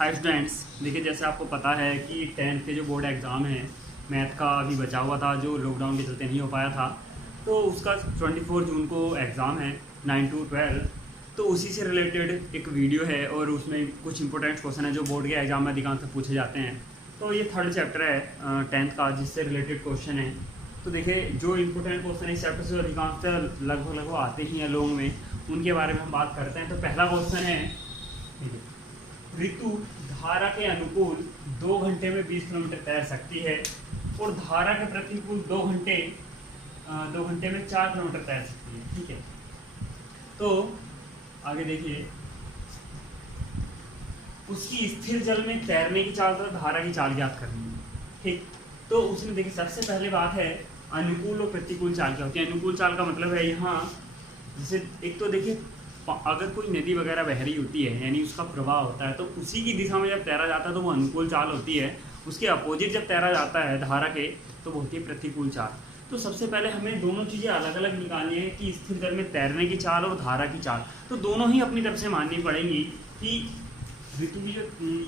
Hi students, देखिए जैसे आपको पता है कि 10th के जो बोर्ड एग्ज़ाम है मैथ का अभी बचा हुआ था, जो लॉकडाउन के चलते नहीं हो पाया था। तो उसका 24 जून को एग्ज़ाम है 9 to 12। तो उसी से रिलेटेड एक वीडियो है और उसमें कुछ इंपॉर्टेंट क्वेश्चन है जो बोर्ड के एग्ज़ाम में अधिकांश पूछे जाते हैं। तो ये थर्ड चैप्टर है 10th का, जिससे रिलेटेड क्वेश्चन है। तो देखिए जो इंपॉर्टेंट क्वेश्चन है इस चैप्टर से अधिकांश लगभग आते ही हैं लोगों में, उनके बारे में हम बात करते हैं। तो पहला क्वेश्चन है, ऋतु धारा के अनुकूल 2 घंटे में 20 किलोमीटर तैर सकती है और धारा के प्रतिकूल 2 घंटे में 4 किलोमीटर तैर सकती है। ठीक है, तो आगे देखिए, उसकी स्थिर जल में तैरने की चाल तथा धारा की चाल ज्ञात करनी है। ठीक, तो उसमें देखिए सबसे पहले बात है अनुकूल और प्रतिकूल चाल क्या होती है। अनुकूल चाल का मतलब है यहाँ, जैसे एक तो देखिए अगर कोई नदी वगैरह बह रही होती है, यानी उसका प्रवाह होता है, तो उसी की दिशा में जब तैरा जाता है तो वो अनुकूल चाल होती है। उसके अपोजिट जब तैरा जाता है धारा के, तो वो होती है प्रतिकूल चाल। तो सबसे पहले हमें दोनों चीज़ें अलग अलग निकालनी है कि स्थिर जल में तैरने की चाल और धारा की चाल। तो दोनों ही अपनी तरफ से माननी पड़ेंगी कि ऋतु की जो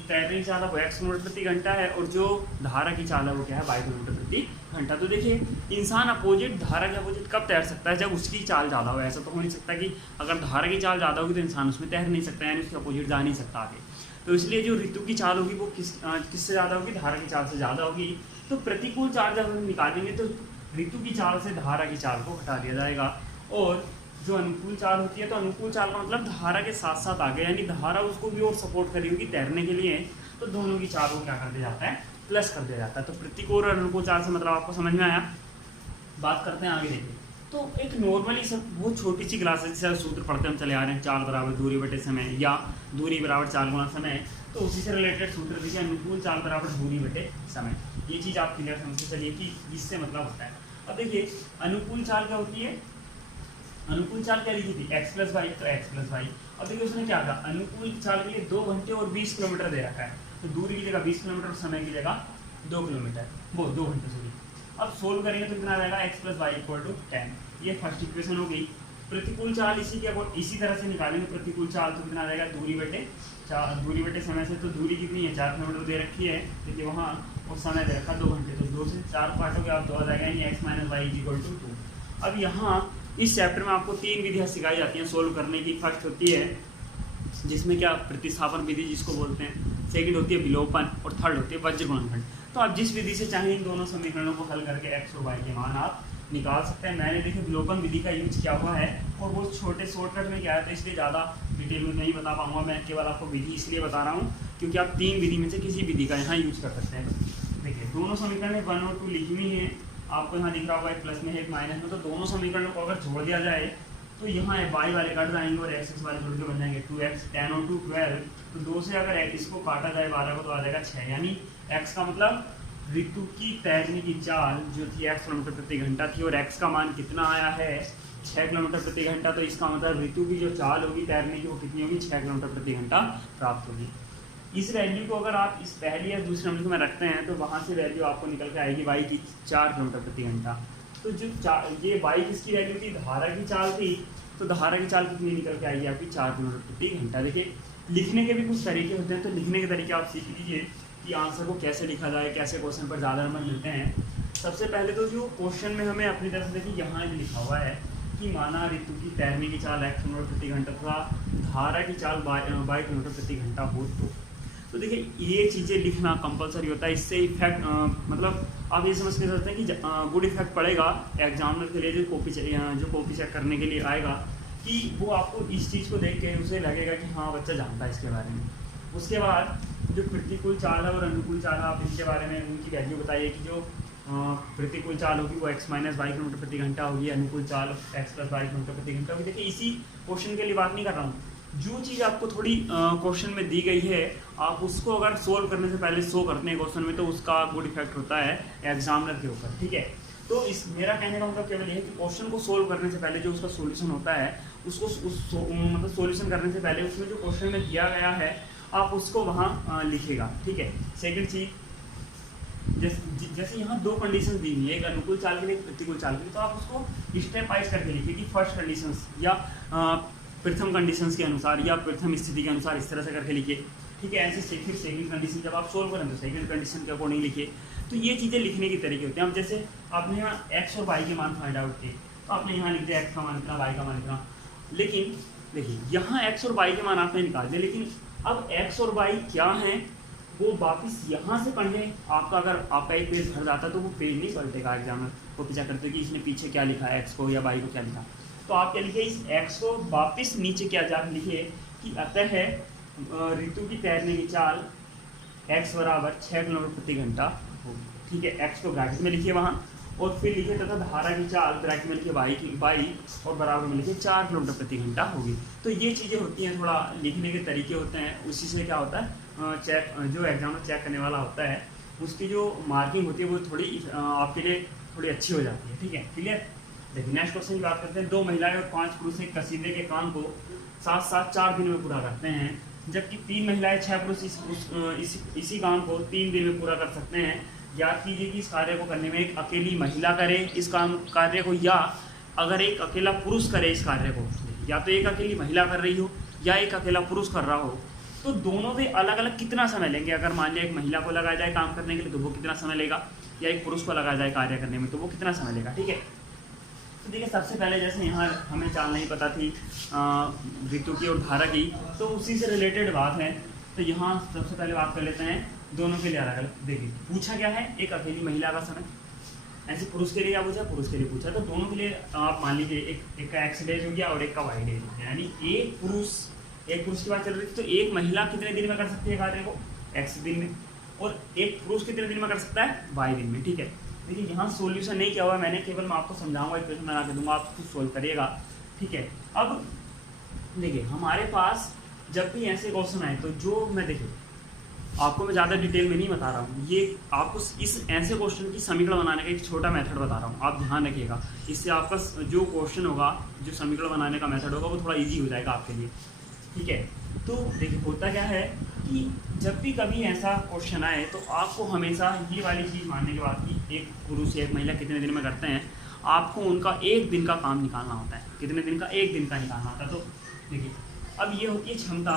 तैरने की चाल है वो x किलोमीटर प्रति घंटा है और जो धारा की चाल है वो क्या है, 22 किलोमीटर प्रति घंटा। तो देखिए इंसान अपोजिट, धारा के अपोजिट कब तैर सकता है, जब उसकी चाल ज़्यादा हो। ऐसा तो हो नहीं सकता कि अगर धारा की चाल ज़्यादा होगी तो इंसान उसमें तैर नहीं सकता, यानी उसके अपोजिट जा नहीं सकता आगे। तो इसलिए जो ऋतु की चाल होगी वो किससे ज़्यादा होगी, धारा की चाल से ज़्यादा होगी। तो प्रतिकूल चाल जब हम निकालेंगे तो ऋतु की चाल से धारा की चाल को घटा दिया जाएगा, और जो अनुकूल चाल होती है, तो अनुकूल चाल का मतलब धारा के साथ साथ आगे, यानी धारा उसको भी और सपोर्ट करी होगी तैरने के लिए, तो दोनों की चाल को क्या कर दिया जाता है, प्लस कर दिया जाता है। तो प्रतिकूल और अनुकूल चाल से मतलब आपको समझ में आया। बात करते हैं आगे। देखिए तो एक नॉर्मली सब बहुत छोटी सी क्लास है, जैसे सूत्र पढ़ते हम चले आ रहे हैं, चाल बराबर दूरी बटे समय या दूरी बराबर चाल गुना समय। तो उसी से रिलेटेड सूत्र देखिए, अनुकूल चाल बराबर दूरी बटे समय। ये चीज़ आप क्लियर समझ के चलिए कि इससे मतलब होता है। अब देखिए अनुकूल चाल क्या होती है, अनुकूल चाल क्या लिखी थी, x प्लस वाई, तो x प्लस वाई। अब देखिए उसने क्या कहा, अनुकूल चाल के लिए 2 घंटे और 20 किलोमीटर दे रखा है। तो दूरी की जगह 20 किलोमीटर और समय की जगह 2 किलोमीटर, वो 2 घंटे सॉरी। अब सोल्व करेंगे तो कितना रहेगा, x plus Y equal to 10। ये फर्स्ट इक्वेशन हो गई। प्रतिकूल चाल इसी तरह से निकालेंगे प्रतिकूल चाल, तो कितना रहेगा, दूरी बटे समय से। तो दूरी कितनी है, 4 किलोमीटर दे रखी है, देखिए वहाँ, और समय दे रखा 2 घंटे। तो 2 से 4 काटोगे आप, 2 आ जाएगा, यानी x minus Y equal to 2। अब यहाँ इस चैप्टर में आपको 3 विधियाँ सिखाई जाती हैं सोल्व करने की। फर्स्ट होती है जिसमें क्या, प्रतिस्थापन विधि जिसको बोलते हैं, सेकंड होती है विलोपन, और थर्ड होती है वज्र गुणनखंड। तो आप जिस विधि से चाहें इन दोनों समीकरणों को हल करके x और y के मान आप निकाल सकते हैं। मैंने देखिए विलोपन विधि का यूज किया हुआ है और बहुत छोटे शॉर्टकट में किया है, तो इसलिए ज़्यादा डिटेल में नहीं बता पाऊँगा। मैं केवल आपको विधि इसलिए बता रहा हूँ क्योंकि आप 3 विधि में से किसी विधि का यहाँ यूज कर सकते हैं। देखिए दोनों समीकरण 1 और 2 लिखनी है आपको, यहाँ लिख रहा होगा एक प्लस में है एक माइनस में। तो दोनों समीकरणों को अगर जोड़ दिया जाए तो यहाँ y वाले कट जाएंगे और x वाले जुड़ के बन जाएंगे 2x, 10 और 2 12। तो 2 से अगर इसको काटा जाए 12 को तो आ जाएगा 6, यानी x का मतलब ऋतु की तैरने की चाल जो थी x किलोमीटर प्रति घंटा थी, और x का मान कितना आया है, 6 किलोमीटर प्रति घंटा। तो इसका मतलब ऋतु की जो चाल होगी तैरने की वो कितनी होगी, 6 किलोमीटर प्रति घंटा प्राप्त होगी। इस वैल्यू को अगर आप इस पहली या दूसरे नंबर में रखते हैं तो वहाँ से वैल्यू आपको निकल के आएगी y की 4 किलोमीटर प्रति घंटा। तो जो ये y किसकी वैल्यू थी, धारा की चाल थी। तो धारा की चाल कितनी निकल के आएगी आपकी, 4 किलोमीटर प्रति घंटा। देखिए लिखने के भी कुछ तरीके होते हैं, तो लिखने के तरीके आप सीख लीजिए कि आंसर को कैसे लिखा जाए, कैसे क्वेश्चन पर ज़्यादा नंबर मिलते हैं। सबसे पहले तो जो क्वेश्चन में हमें अपनी तरफ से देखिए यहाँ लिखा हुआ है कि माना ऋतु की तैरने की चाल x किलोमीटर प्रति घंटा तथा धारा की चाल 22 किलोमीटर प्रति घंटा हो। तो देखिए ये चीज़ें लिखना कंपलसरी होता है। इससे इफेक्ट मतलब आप ये समझ के सकते हैं कि गुड इफेक्ट पड़ेगा एग्जामिनर के लिए, जो कॉपी चेक करने के लिए आएगा, कि वो आपको इस चीज़ को देख के उसे लगेगा कि हाँ बच्चा जानता है इसके बारे में। उसके बाद जो प्रतिकूल चाल है और अनुकूल चाल है, आप इनके बारे में उनकी वैल्यू बताइए कि जो प्रतिकूल चाल होगी वो x माइनस वाई किलोमीटर प्रति घंटा होगी, अनुकूल चाल x प्लस वाई किलोमीटर प्रति घंटा होगी। देखिए इसी क्वेश्चन के लिए बात नहीं कर रहा हूँ, जो चीज़ आपको थोड़ी क्वेश्चन में दी गई है आप उसको अगर सोल्व करने से पहले शो करते हैं क्वेश्चन में, तो उसका गुड इफेक्ट होता है एग्जामिनर के ऊपर। ठीक है, तो इस मेरा कहने का मतलब केवल ये है कि क्वेश्चन को सोल्व करने से पहले जो उसका सॉल्यूशन होता है उसको मतलब सॉल्यूशन करने से पहले उसमें जो क्वेश्चन में दिया गया है आप उसको वहाँ लिखेगा। ठीक है, सेकंड चीज़, जैसे यहाँ 2 कंडीशन दी हुई है, एक अनुकूल चाल के लिए एक प्रतिकूल चाल के लिए, तो आप उसको स्टेप वाइज करके लिखिए कि फर्स्ट कंडीशंस या प्रथम कंडीशंस के अनुसार या प्रथम स्थिति के अनुसार, इस तरह से करके लिखिए। ठीक है। ऐसे फिर सेकंड कंडीशन जब आप सोल्व करें तो सेकंड कंडीशन के अकॉर्डिंग लिखिए। तो ये चीज़ें लिखने के तरीके होते हैं। अब जैसे आपने यहाँ एक्स और वाई के मान फाइंड आउट किए तो आपने यहाँ लिख दिया एक्स का मान इतना, वाई का मान इतना, लेकिन देखिए यहाँ एक्स और वाई के मान आपने निकाल दिया, लेकिन अब एक्स और वाई क्या हैं वो वापस यहाँ से पढ़ने आपका, अगर आपका एक पेज भर जाता तो वो पेज नहीं पलटेगा एग्जामिनर को पीछा करते कि इसने पीछे क्या लिखा है, एक्स को या वाई को क्या लिखा। तो आप क्या लिखिए, इस एक्स को वापस नीचे क्या जा लिखिए कि अतः है ऋतु की तैरने की चाल x बराबर 6 किलोमीटर प्रति घंटा होगी। ठीक है, x को ब्रैकेट में लिखिए वहाँ, और फिर लिखिए तथा धारा की चाल ब्रैकेट में लिखिए y और बराबर में लिखिए 4 किलोमीटर प्रति घंटा होगी। तो ये चीज़ें होती हैं, थोड़ा लिखने के तरीके होते हैं, उसी से क्या होता है जो एग्जाम में चेक करने वाला होता है उसकी जो मार्किंग होती है वो थोड़ी आपके लिए थोड़ी अच्छी हो जाती है। ठीक है, क्लियर। देखिए नेक्स्ट क्वेश्चन की बात करते हैं। 2 महिलाएं और 5 पुरुष एक कसीदे के काम को साथ साथ 4 दिन में पूरा करते हैं, जबकि 3 महिलाएं 6 पुरुष इसी काम को 3 दिन में पूरा कर सकते हैं। याद कीजिए कि इस कार्य को करने में एक अकेली महिला करे इस कार्य को, या अगर एक अकेला पुरुष करे इस कार्य को, या तो एक अकेली महिला कर रही हो या एक अकेला पुरुष कर रहा हो, तो दोनों में अलग अलग कितना समय लेंगे। अगर मान लिया एक महिला को लगाया जाए काम करने के लिए तो वो कितना समय लेगा, या एक पुरुष को लगाया जाए कार्य करने में तो वो कितना समय लेगा। ठीक है, तो देखिए सबसे पहले जैसे यहाँ हमें चाल नहीं पता थी ऋतु की और धारा की, तो उसी से रिलेटेड बात है। तो यहाँ सबसे पहले बात कर लेते हैं दोनों के लिए अलग अलग। देखिए पूछा क्या है, एक अकेली महिला का समय, ऐसे पुरुष के लिए क्या पूछा, पुरुष के लिए पूछा, तो दोनों के लिए आप मान लीजिए एक का एक्स डेज हो गया और एक का वाई डेज हो गया, यानी एक पुरुष की बात चल रही थी तो एक महिला कितने दिन में कर सकती है कार्य को, एक्स दिन में, और एक पुरुष कितने दिन में कर सकता है, वाई दिन में। ठीक है, देखिए यहाँ सॉल्यूशन नहीं किया हुआ मैंने, केवल मैं आपको समझाऊंगा, इक्वेशन बना के दूंगा, आप खुद सोल्व करिएगा। ठीक है, अब देखिए हमारे पास जब भी ऐसे क्वेश्चन आए तो जो मैं देखिए आपको मैं ज़्यादा डिटेल में नहीं बता रहा हूँ, ये आपको इस ऐसे क्वेश्चन की समीकरण बनाने का एक छोटा मेथड बता रहा हूँ, आप ध्यान रखिएगा। इससे आपका जो क्वेश्चन होगा, जो समीकरण बनाने का मेथड होगा वो थोड़ा ईजी हो जाएगा आपके लिए। ठीक है, तो देखिए होता क्या है कि जब भी कभी ऐसा क्वेश्चन आए तो आपको हमेशा ये वाली चीज़ मानने के बाद कि एक पुरुष या एक महिला कितने दिन में करते हैं, आपको उनका एक दिन का काम निकालना होता है। कितने दिन का, एक दिन का निकालना होता है। तो देखिए अब ये होती है क्षमता,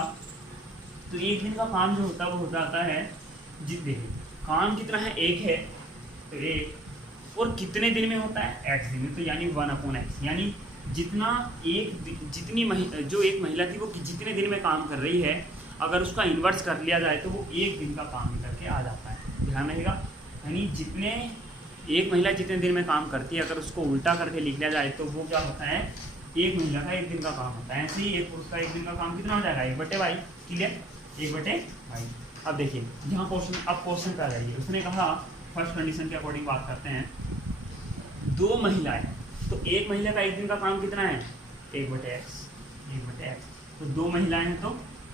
तो एक दिन का काम जो होता है वो हो जाता है देखिए काम कितना है, एक है तो एक, और कितने दिन में होता है, एक्स दिन में, तो यानी 1/x, यानी जितना जो एक महिला थी वो जितने दिन में काम कर रही है, अगर उसका इन्वर्स कर लिया जाए तो वो एक दिन का काम करके आ जाता है। ध्यान रखिएगा, यानी एक महिला जितने दिन में काम करती है अगर उसको उल्टा करके लिख लिया जाए तो वो क्या होता है, एक महिला का एक दिन का काम होता है। ऐसे ही एक पुरुष का एक दिन का काम कितना हो जाएगा, 1/y। Clear, 1/y। अब देखिए यहाँ क्वेश्चन पे आ जाइए। उसने कहा फर्स्ट कंडीशन के अकॉर्डिंग बात करते हैं, 2 महिलाएं, तो एक महिला का एक दिन का काम कितना है, 1/x। तो 2 महिलाएं हैं तो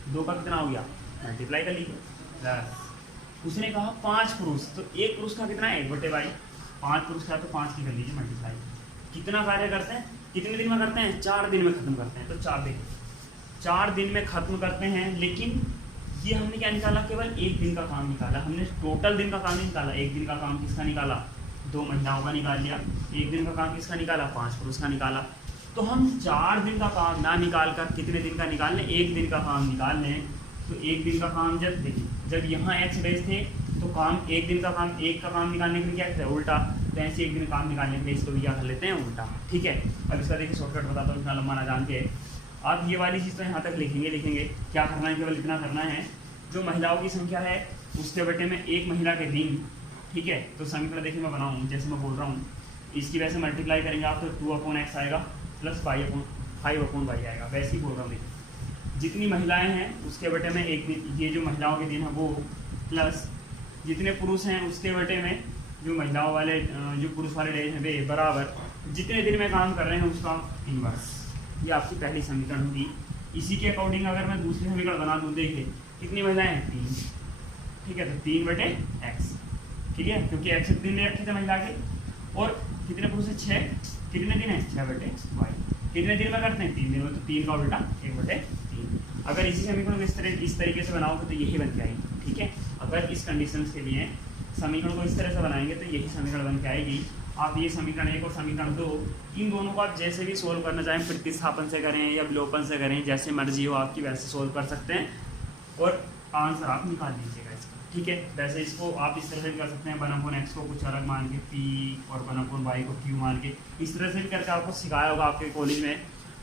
2 का कितना हो गया, मल्टीप्लाई कर लीजिए। उसने कहा 5 पुरुष, तो एक पुरुष का कितना है, 1/y। 5 पुरुष का तो 5 की कर लीजिए मल्टीप्लाई। कितना कार्य करते हैं, कितने दिन में करते हैं, 4 दिन में खत्म करते हैं। तो 4 दिन में खत्म करते हैं, लेकिन ये हमने क्या निकाला, केवल एक दिन का काम निकाला, हमने टोटल दिन का काम नहीं निकाला। एक दिन का काम किसका निकाला, 2 महिलाओं का निकाल लिया। एक दिन का काम किसका निकाला, 5 पुरुष का निकाला। तो हम 4 दिन का काम ना निकाल कर कितने दिन का निकाल लें, एक दिन का काम निकाल लें। तो एक दिन का काम जब यहाँ एक्स डेज थे तो काम एक दिन का काम, एक का काम निकालने के लिए क्या करते हैं, उल्टा। तो ऐसे एक दिन काम निकालने के लिए इसको भी क्या कर लेते हैं, उल्टा। ठीक है, अब इसका देखिए शॉर्टकट बताता हूँ, इतना लंबा ना जान के। आप ये वाली चीज़ तो यहाँ तक लिखेंगे। क्या करना है, केवल इतना करना है, जो महिलाओं की संख्या है उसके बटे में एक महिला के दिन। ठीक है, तो समीकरण देखिए मैं बनाऊँ, जैसे मैं बोल रहा हूँ इसकी वैसे मल्टीप्लाई करेंगे आप तो 2/x आएगा प्लस 5/y आएगा। वैसे ही बोल रहा हूँ, देखिए जितनी महिलाएं हैं उसके बटे में एक दिन, ये जो महिलाओं के दिन है वो, प्लस जितने पुरुष हैं उसके बटे में जो महिलाओं वाले जो पुरुष वाले डेज हैं वे, बराबर जितने दिन में काम कर रहे हैं उसका इन्वर्स। ये आपकी पहली समीकरण होगी। इसी के अकॉर्डिंग अगर मैं दूसरी समीकरण बना दूँ, देखिए कितनी महिलाएं हैं, 3। ठीक है, तो 3/x। ठीक है, क्योंकि x दिन में रखे थे महिला के, और कितने पुरुष है, 6। कितने दिन है, 6/y। कितने दिन में करते हैं, 3 दिन में, तो 3 का उल्टा 1/3। अगर इसी समीकरण को इस तरीके से बनाओगे तो यही बन के आएगी। ठीक है, अगर इस कंडीशन के लिए समीकरण को इस तरह से बनाएंगे तो यही समीकरण बन के आएगी। आप ये समीकरण 1 और समीकरण 2, इन दोनों को आप जैसे भी सोल्व करना चाहें, प्रतिस्थापन से करें या विलोपन से करें, जैसे मर्जी हो आपकी वैसे सोल्व कर सकते हैं। और आंसर आप निकाल लीजिएगा इसका, ठीक है। वैसे इसको आप इस तरह से भी कर सकते हैं, 1/x को कुछ अलग मान के p और 1/y को q मान के, इस तरह से भी करके आपको सिखाया होगा आपके कॉलेज में।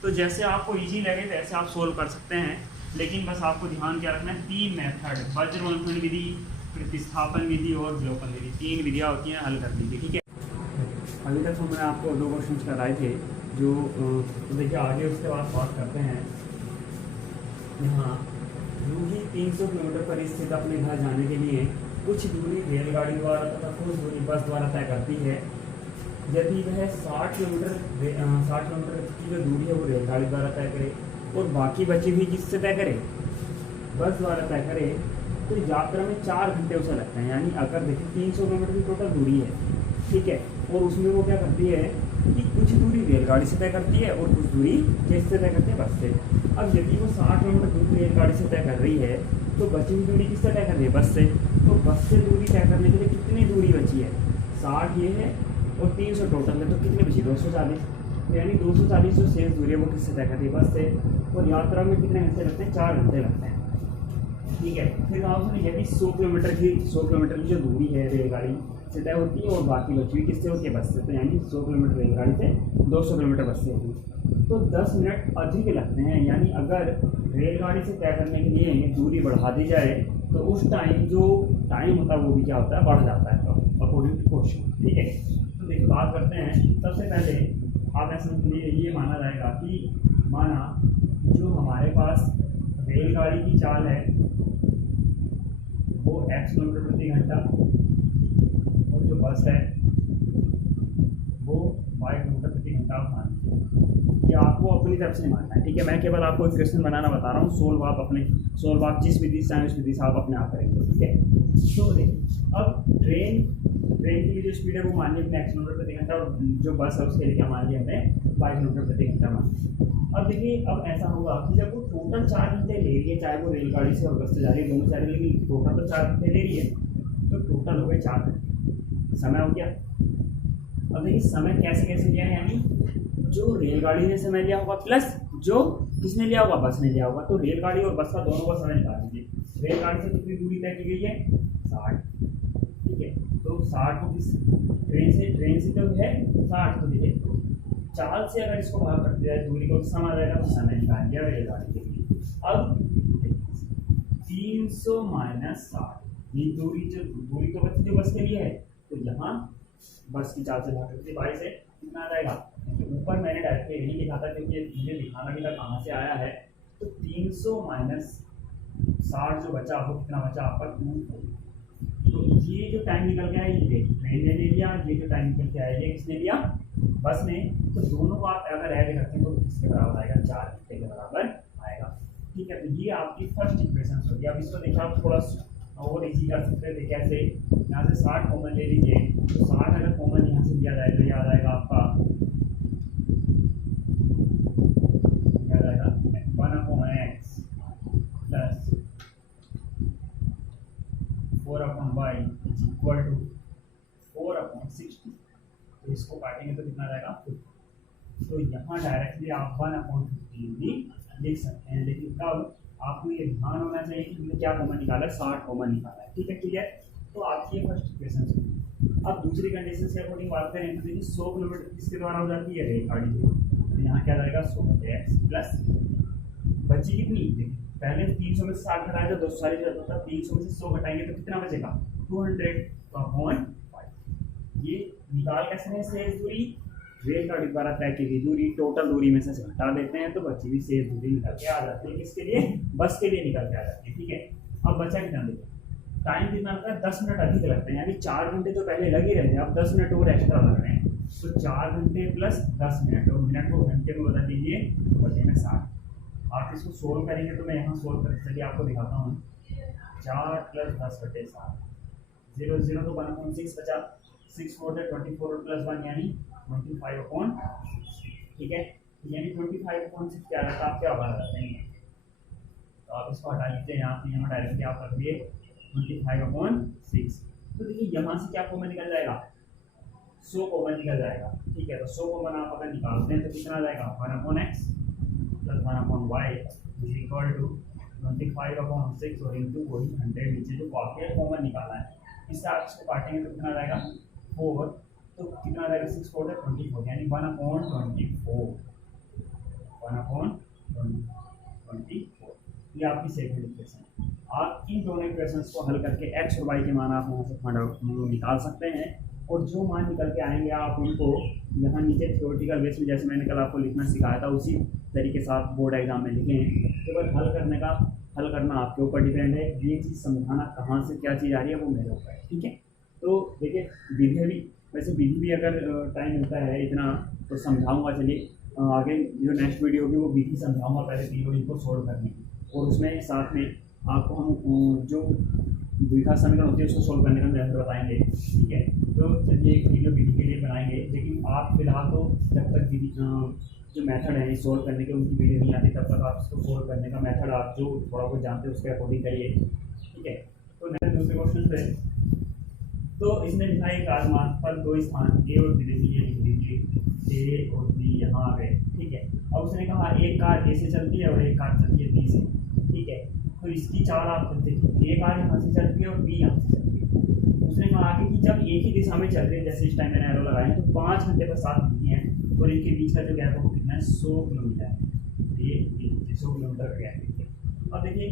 तो जैसे आपको इजी लगे वैसे आप सोल्व कर सकते हैं, लेकिन बस आपको ध्यान क्या रखना है, 3 मेथड, वज्रवंथन विधि, प्रतिस्थापन विधि और विलोपन विधि, 3 विधियाँ होती हैं, हल कर लीजिए, ठीक है। अभी तक हमने आपको 2 क्वेश्चन कराए थे जो तो देखिए आगे उसके बाद बात करते हैं। यहाँ रूही 300 किलोमीटर पर स्थित अपने घर जाने के लिए कुछ दूरी रेलगाड़ी द्वारा तथा कुछ दूरी बस द्वारा तय करती है। यदि वह 60 किलोमीटर की जो दूरी है वो रेलगाड़ी द्वारा तय करे और बाकी बची हुई किससे तय करे, बस द्वारा तय करे, तो यात्रा में 4 घंटे उसे लगते हैं। यानी अगर देखिए 300 किलोमीटर की टोटल दूरी है, ठीक है, और उसमें वो क्या करती है कि कुछ दूरी रेलगाड़ी से तय करती है और कुछ दूरी किससे तय करती है, बस से। अब यदि वो 60 किलोमीटर दूरी रेलगाड़ी से तय कर रही है तो बची हुई दूरी किससे तय कर रही है, बस से। तो बस से दूरी तय करने के लिए कितनी दूरी बची है, 60 ये है और 300 टोटल है, तो कितने बची, 240। यानी 240 जो शेष दूरी है वो किससे तय करती है, बस से। और यात्रा में कितने घंटे लगते हैं, 4 घंटे लगते हैं, ठीक है। फिर कहा उसने यदि 100 किलोमीटर की जो दूरी है रेलगाड़ी से तय होती है और बाकी बची हुई किससे होती है, बस से। तो यानी 100 किलोमीटर रेलगाड़ी से, 200 किलोमीटर बस से होगी, तो 10 मिनट अधिक लगते हैं। यानी अगर रेलगाड़ी से तय करने के लिए दूरी बढ़ा दी जाए तो उस टाइम जो टाइम होता है वो भी क्या होता है, बढ़ जाता है, अकॉर्डिंग टू क्वेश्चन, ठीक है। तो देखिए बात करते हैं। सबसे पहले आप ऐसा ये माना जाएगा कि माना जो हमारे पास रेलगाड़ी की चाल है वो x किलोमीटर प्रति घंटा और जो बस है वो y किलोमीटर प्रति घंटा आप मान लीजिए। ये आपको अपनी तरफ से मानना है, ठीक है। मैं केवल आपको इक्वेशन बनाना बता रहा हूँ, सोल्व आप जिस विधि से उस विधि से आप अपने आप करेंगे, ठीक है। तो देखिए अब ट्रेन की जो स्पीड है वो मान लिया x किलोमीटर प्रति घंटा और जो बस है उसके लिए क्या मान लिया हमने, y किलोमीटर प्रति घंटा मान लिया। अब देखिए अब ऐसा होगा कि जब वो टोटल 4 घंटे ले रही है, चाहे वो रेलगाड़ी से और बस से जा रही है, दोनों जा रही है, लेकिन टोटल तो 4 घंटे ले रही है, तो टोटल हो गए 4 घंटे, समय हो गया। अब देखिए समय कैसे लिया है, यानी जो रेलगाड़ी ने समय लिया होगा प्लस जो किसने लिया होगा, बस ने लिया होगा। तो रेलगाड़ी और बस का दोनों का समय निकाल लीजिए। रेलगाड़ी से कितनी दूरी तय की गई है, 60, ठीक है। तो 60 को किस ट्रेन से तो है 60, तो देखिए चाल से अगर इसको भाग करते जाए दूरी को समय आ जाएगा, तो समय निकाल लिया रेलगाड़ी के लिए। अब 300 माइनस 60, ये दूरी तो बची जो बस के लिए है, तो यहाँ बस की चाल से भाग करते 22 से कितना आ जाएगा। ऊपर मैंने डायरेक्ट नहीं लिखा था क्योंकि मुझे दिखाना भी था कहाँ से आया है। तो 300 माइनस 60 जो बचा वो कितना बचा आपका 240। तो ये जो टाइम निकल गया है ये ट्रेन ने ले लिया, ये जो टाइम निकल के आया ये किसने लिया, बस ने। तो दोनों को आप अगर ऐड करते हैं तो किसके बराबर आएगा, 4 घंटे के बराबर आएगा, ठीक है। तो ये आपकी फर्स्ट इक्वेशन होगी। अब इसको देखिए आप थोड़ा और इजी कर सकते थे, कैसे, यहाँ से 60 कॉमन ले लीजिए, तो 60 अगर कॉमन यहाँ से लिया जाए तो याद आएगा आपका 1/x plus 4/y is equal to 4/60। तो इसको काटेंगे तो कितना जाएगा 50। तो यहाँ डायरेक्टली आप 1/50 भी लिख सकते हैं, लेकिन कब आपको ये ध्यान होना चाहिए कि हमने क्या कॉमन निकाला है, 60 कॉमन निकाला है, ठीक है, क्लियर। तो आपकी ये फर्स्ट इक्वेशन है। अब दूसरी कंडीशन से अकॉर्डिंग बात करें तो देखिए 100 किलोमीटर किसके द्वारा हो जाती है, रेलगाड़ी से। तो यहाँ क्या जाएगा 100x प्लस बची कितनी, पहले 300 में से 60 घटाए तो 240 जाता था, 300 में से 100 घटाएंगे तो कितना बचेगा 200 अपॉन 5। ये निकाल कैसे है, शेष दूरी रेलगाड़ी द्वारा तय की गई दूरी टोटल दूरी में से घटा देते हैं तो बची हुई शेष दूरी निकल के आ जाती है, किसके लिए, बस के लिए निकल के आ जाती है, ठीक है। अब बचा कितना, देखो टाइम कितना लगता है, 10 मिनट अधिक लगते हैं, यानी 4 घंटे तो पहले लग ही रहे थे, अब 10 मिनट और एक्स्ट्रा लग रहे हैं। तो 4 घंटे प्लस 10 मिनट, और मिनट को घंटे में बदल दीजिए, बचे में 60। आप इसको सोल्व करेंगे तो मैं यहाँ सोल्व कर चलिए आपको दिखाता हूँ। 4 प्लस 10 बटे 7, 0 0 तो 1/6 बचा, 6 4 24 प्लस 1 यानी 25/6, ठीक है। यानी 25/6 क्या रहता है, आप क्या बाहर रहते हैं, तो आप इसको हटा लीजिए, यहाँ से यहाँ डायरेक्टली आप रख दिए 25/6। तो देखिए यहाँ से क्या कॉमन निकल जाएगा, 100 कॉमन निकल जाएगा, ठीक है। तो 100 कॉमन आप अगर निकालते हैं तो कितना आ जाएगा 1/x plus 1/y is equal to 25/6 और इंटू वही 100 नीचे जो कॉफी कॉमन निकाला है, इससे आप इसको काटेंगे तो कितना रहेगा 4, तो कितना रहेगा 6 4 24, यानी 1/24, 1/24। ये आपकी सेकंड इक्वेशन है। आप इन दोनों इक्वेशंस को हल करके एक्स और वाई के मान आप वहाँ से फाइंड आउट निकाल सकते हैं, और जो मान निकल के आएंगे आप उनको यहाँ नीचे थ्योरेटिकल बेस में जैसे मैंने कल आपको लिखना सिखाया था उसी तरीके से आप बोर्ड एग्जाम में लिखें। केवल हल करना आपके ऊपर डिपेंड है, ये चीज़ समझाना कहाँ से क्या चीज़ आ रही है वो मेरे ऊपर है, ठीक है। तो देखिए विधि भी, वैसे विधि भी अगर टाइम मिलता है इतना तो समझाऊंगा, चलिए आगे जो नेक्स्ट वीडियो होगी वो विधि समझाऊंगा पहले थ्योरी को सोल्व करने की, और उसमें साथ में आपको हम जो द्विघात समीकरण होती है उसको सोल्व करने का मेथड बताएंगे, ठीक है। तो चलिए एक वीडियो विधि के लिए बनाएंगे, लेकिन आप फिलहाल तो जब तक विधि जो मेथड है सोल्व करने के उनकी वीडियो नहीं आती तब तक आप इसको सोल्व करने का मेथड आप जो थोड़ा बहुत जानते हैं उसके अकॉर्डिंग करिए, ठीक है। तो नेक्स्ट दूसरे क्वेश्चन पे, तो इसने लिखा है एक आसमान पर दो स्थान ए और बी दिए, लिख दीजिए ए और बी यहाँ आ गए, ठीक है। अब उसने कहा एक कार ए से चलती है और एक कार चलती है बी से, ठीक है। तो इसकी चाल आप देखिए, एक कार यहाँ से चलती है और बी यहाँ से चलती है। उसने कहा कि जब एक ही दिशा में चल रहे हैं, जैसे इस टाइम मैंने एरो लगाए हैं, तो 5 घंटे पर साथ मिलती हैं और इनके बीच का जो गैप है वो कितना है 100 किलोमीटर है, ये 100 किलोमीटर का गैप है। अब देखिए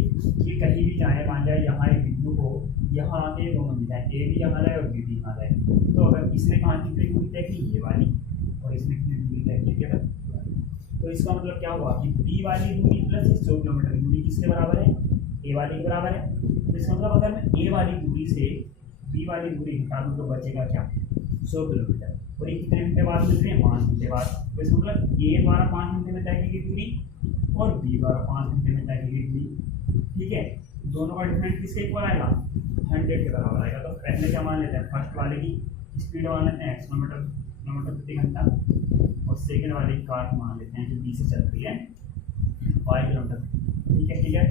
ये कहीं भी जाए, मान जाए यहाँ एक बिंदु को यहाँ आके दोनों मिल जाए, ए भी यहाँ जाए और बी भी यहाँ जाए, तो अगर इसने कहा कितनी दूरी तय की ये वाली और इसने कितनी दूरी तय की केवल, तो इसका मतलब क्या हुआ कि बी वाली दूरी प्लस 100 किलोमीटर की दूरी किसके बराबर है, ए वाली के बराबर है। तो इसका मतलब अगर मैं ए वाली दूरी से बी वाली दूरी घटा दूँ तो बचेगा क्या 100 किलोमीटर, और ये कितने घंटे बाद मिल रहे हैं 5 घंटे बाद। तो इसका मतलब ए द्वारा 5 घंटे में तय की गई दूरी और बी द्वारा 5 घंटे में तय की गई दूरी, ठीक है। दोनों का डिफरेंस किसके इक्वल आएगा 100 के बराबर आएगा। तो पहले क्या मान लेते हैं, फर्स्ट वाले की स्पीड मान लेते हैं किलोमीटर प्रति घंटा, और सेकेंड वाले की कार मान लेते हैं जो बी से चल रही है 5 किलोमीटर, ठीक है।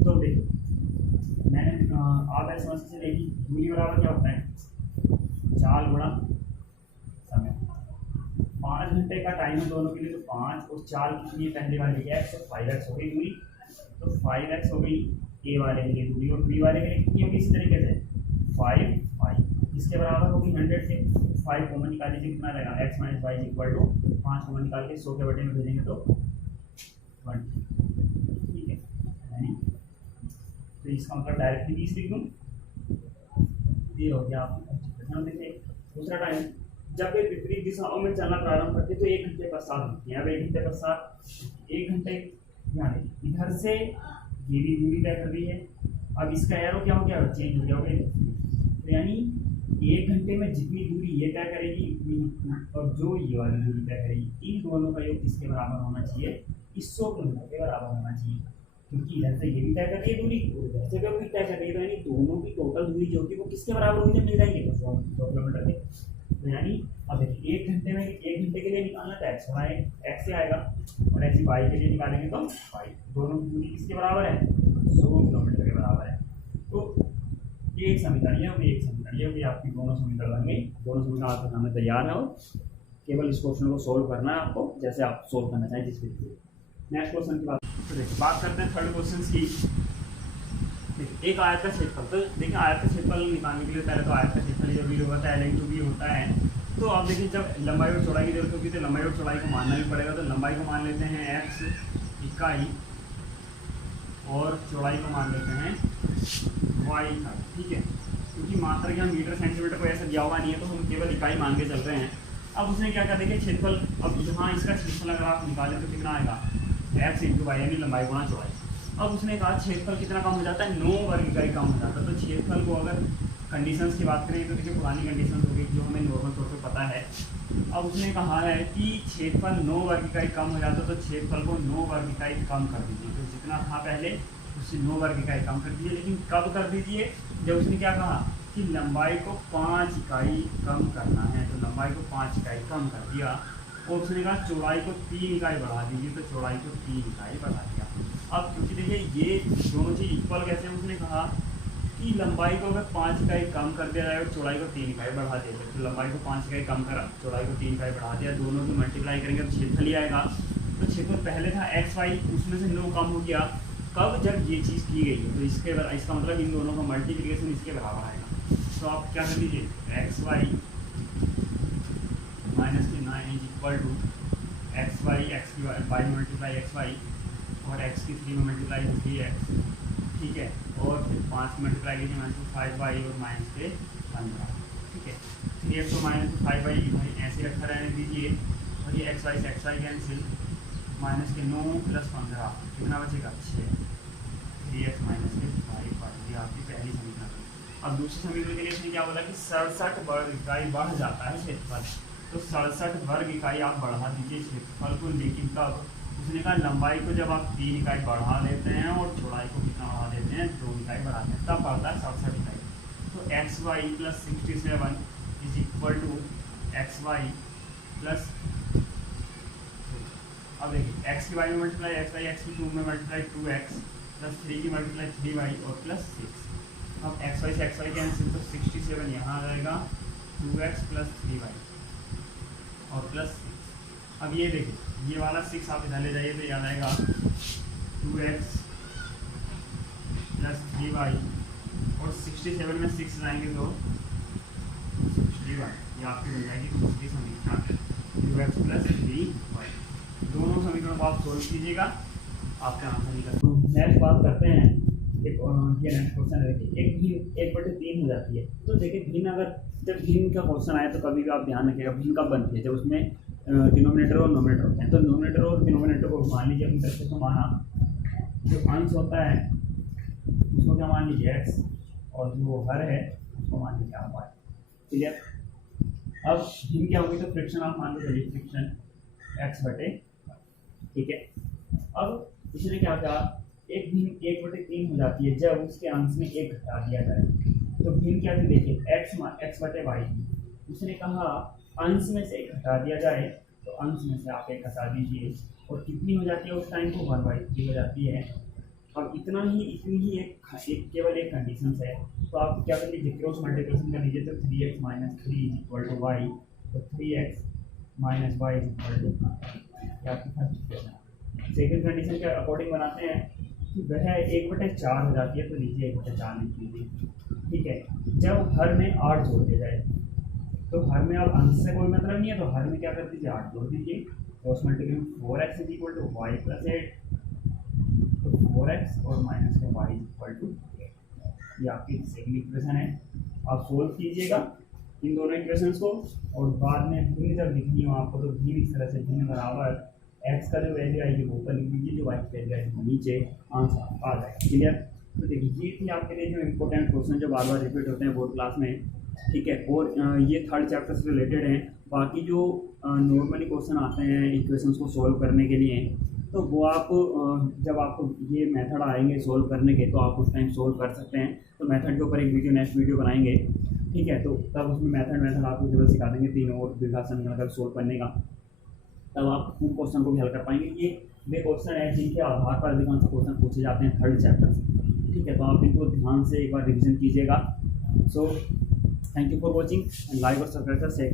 तो देखिए मैंने आप ऐसे समझ से देखी दूरी बराबर क्या होता है चाल गुणा समय। 5 घंटे का टाइम है दोनों के लिए, तो 5 और चाल कितनी है पहले वाले की x, तो 5x हो गई दूरी, तो 5x हो गई ए वाले के लिए दूरी, और बी वाले के लिए कितनी होगी इसी तरीके से 5 इसके बराबर होगी 100 से 5 कॉमन निकाल लीजिए, कितना रहेगा x - y = 5 कॉमन निकाल के 100 के बटे में भेजेंगे तो 20, ठीक है। तो इसका मतलब डायरेक्टली 20 लिख दूँ, ये हो गया आपको। देखिए दूसरा टाइम, जब वे विपरीत दिशाओं में चलना प्रारंभ करते तो 1 घंटे पश्चात होती है। अब 1 घंटे पश्चात 1 घंटे यानी इधर से ये भी दूरी तय कर रही है, अब इसका एरो क्या हो गया चेंज हो गया, तो यानी 1 घंटे में जितनी दूरी ये तय करेगी और जो ये वाली दूरी तय करेगी, इन दोनों का योग किसके बराबर होना चाहिए 100 किलोमीटर के बराबर होना चाहिए, क्योंकि इधर से ये भी तय कर रही है दूरी और इधर से भी तय कर रही है, तो यानी दोनों की टोटल दूरी जो कि वो किसके बराबर होगी जब मिल जाएंगे 100 किलोमीटर के। तो यानी अब देखिए 1 घंटे में 1 घंटे के लिए निकालना तो एक्स होना है, एक्स से आएगा, और ऐसी वाई के लिए निकालेंगे तो वाई, दोनों की दूरी किसके बराबर है 100 किलोमीटर के बराबर है। तो ये एक समीकरण है, एक समीकरण ये आपकी दोनों समीकरण बन गई, दोनों समीकरण आपके सामने तैयार है, और केवल इस क्वेश्चन को सोल्व करना है आपको जैसे आप सोल्व करना चाहें जिस विधि से। नेक्स्ट क्वेश्चन की बात करते हैं थर्ड क्वेश्चन की। एक आयत का क्षेत्रफल, तो देखिए आयत का क्षेत्रफल निकालने के लिए पहले तो आयत का क्षेत्रफल जरूरी होता है, L/V होता है। तो अब देखिए जब लंबाई और चौड़ाई की जरूरत होगी तो लंबाई और चौड़ाई को मानना भी पड़ेगा, तो लंबाई को मान लेते हैं x इकाई और चौड़ाई को मान लेते हैं y इकाई, ठीक है। क्योंकि मात्रा यहाँ मीटर सेंटीमीटर को ऐसा दिया हुआ नहीं है तो हम केवल इकाई मान के चल रहे हैं। अब उसने क्या कहा देखिए क्षेत्रफल, अब यहाँ इसका क्षेत्रफल अगर आप निकालें तो कितना आएगा x × y यानी लंबाई गुणा चौड़ाई। अब उसने कहा क्षेत्रफल कितना कम हो जाता है 9 वर्ग इकाई कम हो जाता है। तो क्षेत्रफल को अगर कंडीशंस की बात करें तो देखिए पुरानी कंडीशंस हो गई जो हमें नॉर्मल तौर पे पता है। अब उसने कहा है कि क्षेत्रफल 9 वर्ग इकाई कम हो जाता है, तो क्षेत्रफल को 9 वर्ग इकाई कम कर दीजिए। तो जितना था पहले उससे 9 वर्ग इकाई कम कर दीजिए, लेकिन कब कर दीजिए जब उसने क्या कहा कि लंबाई को 5 इकाई कम करना है। तो लंबाई को 5 इकाई कम कर दिया, और उसने कहा चौड़ाई को 3 इकाई बढ़ा दीजिए, तो चौड़ाई को 3 इकाई बढ़ा दिया। अब क्योंकि देखिए ये दोनों चीज़ इक्वल कैसे, उसने कहा कि लंबाई को अगर 5 इकाई कम कर दिया जाए और चौड़ाई को 3 इकाई बढ़ा दिया जाए, तो लंबाई को 5 इकाई कम करा, चौड़ाई को 3 इकाई बढ़ा दिया, दोनों को मल्टीप्लाई करेंगे तो क्षेत्रफल ही आएगा। तो क्षेत्रफल पहले था xy, उसमें से 9 कम हो गया, कब, जब ये चीज़ की गई है। तो इसका मतलब इन दोनों का मल्टीप्लिकेशन इसके बराबर आएगा। तो आप क्या कर लीजिए, एक्स वाई माइनस के 9 is equal to X Y, X की वाई में मल्टीप्लाई एक्स वाई और एक्स की 3 में मल्टीप्लाई 3x, ठीक है। और फिर 5 में मल्टीप्लाई कीजिए माइनस के 5y और माइनस के 15, ठीक है। 3x को माइनस के 5y ऐसे रखा रहने दीजिए और ये एक्स वाई कैंसिल, माइनस के 9 प्लस 15 कितना बचेगा 6, 3x माइनस के 5y, ये आपकी पहली समीकरण। अब दूसरी समीकरण के लिए इसने क्या बोला कि 67 वर्ग इकाई बढ़ जाता है क्षेत्रफल। तो 67 वर्ग इकाई आप बढ़ा दीजिए क्षेत्रफल को, लेकिन कब, उसने कहा लंबाई को जब आप 3 इकाई बढ़ा देते हैं और चौड़ाई को कितना बढ़ा देते हैं, 2 इकाई बढ़ाते हैं, तब बढ़ता है 67 इकाई। तो X Y plus 67 is equal to X Y plus, अब देखिए एक्स की वाई में मल्टीप्लाई एक्स वाई, एक्स की 2 में मल्टीप्लाई 2x प्लस 3 की मल्टीप्लाई 3y और प्लस 6। अब एक्स वाई से एक्स वाई कैंसिल, तो 67 यहाँ आ जाएगा 2x प्लस 3y और प्लस 6। अब ये देखिए ये वाला 6 आप इधर ले जाइए तो याद आएगा 2x प्लस 3y और 67 में 6 जाएंगे तो 3y, ये आपकी बन जाएगी दूसरी समीकरण 2x प्लस 3y। दोनों समीकरणों को आप सोल्व कीजिएगा, आपका आंसर निकल। नेक्स्ट बात करते हैं, ये नेक्स्ट क्वेश्चन है, देखिए 1/3 हो जाती है। तो देखिए भिन्न, अगर जब भिन्न का क्वेश्चन आए तो कभी भी आप ध्यान रखिएगा भिन्न कब बनती है, जब उसमें डिनोमिनेटर और नोमिनेटर होते हैं। तो नोमिनेटर और डिनोमिनेटर को मान लीजिए अपनी तरफ से माना, जो अंश होता है उसको क्या मान लीजिए x और जो हर है उसको मान लीजिए आप y, क्लियर। अब भिन्न क्या होगी, तो फ्रिक्शन आप मान लो चलिए फ्रिक्शन x/, ठीक है। अब इसने क्या कहा, एक भिन्न 1/3 हो जाती है जब उसके अंश में 1 घटा दिया जाए। तो भिन्न क्या थी, देखिए x/y, उसने कहा अंश में से 1 घटा दिया जाए, तो अंश में से आप 1 घटा दीजिए और कितनी हो जाती है उस टाइम को 1/3 हो जाती है। अब इतना ही, इतनी ही केवल एक कंडीशन है। तो आप क्या कर लीजिए, क्रॉस मल्टीप्लिकेशन कर लीजिए, तो 3x minus 3 is equal to y, तो 3x minus y is equal to, आपकी फर्स्ट इक्वेशन। सेकंड कंडीशन के अकॉर्डिंग बनाते हैं कि वह 1/4 हो जाती है, तो नीचे 1/4 लिख लीजिए, ठीक है। जब हर में 8 जोड़ दिया जाए, तो हर में अब अंश से कोई मतलब नहीं है, तो हर में क्या कर दीजिए 8 जोड़ दीजिए, cross multiplication 4x is equal to y plus 8, तो 4x और माइनस में y इज इक्वल टू 8, ये आपकी सेकंड इक्वेशन है। आप सोल्व कीजिएगा इन दोनों इक्वेशंस को, और बाद में भिन्न जब लिखनी हो आपको, तो भिन्न इस तरह से भिन्न बराबर x का जो वैल्यू आएगी वो ऊपर लिख लीजिए, जो y की वैल्यू आएगी वो नीचे, आंसर आ जाएगा, क्लियर। तो देखिए ये थी आपके लिए जो इंपॉर्टेंट क्वेश्चन जो बार बार रिपीट होते हैं बोर्ड क्लास में, ठीक है। और ये थर्ड चैप्टर से रिलेटेड हैं। बाकी जो नॉर्मली क्वेश्चन आते हैं इक्वेशंस को सॉल्व करने के लिए, तो वो आप जब आपको ये मेथड आएंगे सॉल्व करने के, तो आप उस टाइम सॉल्व कर सकते हैं। तो मेथड के ऊपर एक वीडियो नेक्स्ट वीडियो बनाएंगे, ठीक है। तो तब उसमें मेथड आपको केवल सिखा देंगे 3 और द्विघात समीकरण सॉल्व करने का, तब आप उन क्वेश्चन को भी हल कर पाएंगे। ये वे क्वेश्चन है जिनके आधार पर अधिकांश क्वेश्चन पूछे जाते हैं थर्ड चैप्टर से, ठीक है। तो आप इनको ध्यान से एक बार रिविजन कीजिएगा। So thank you for watching and like और सब्सक्राइब से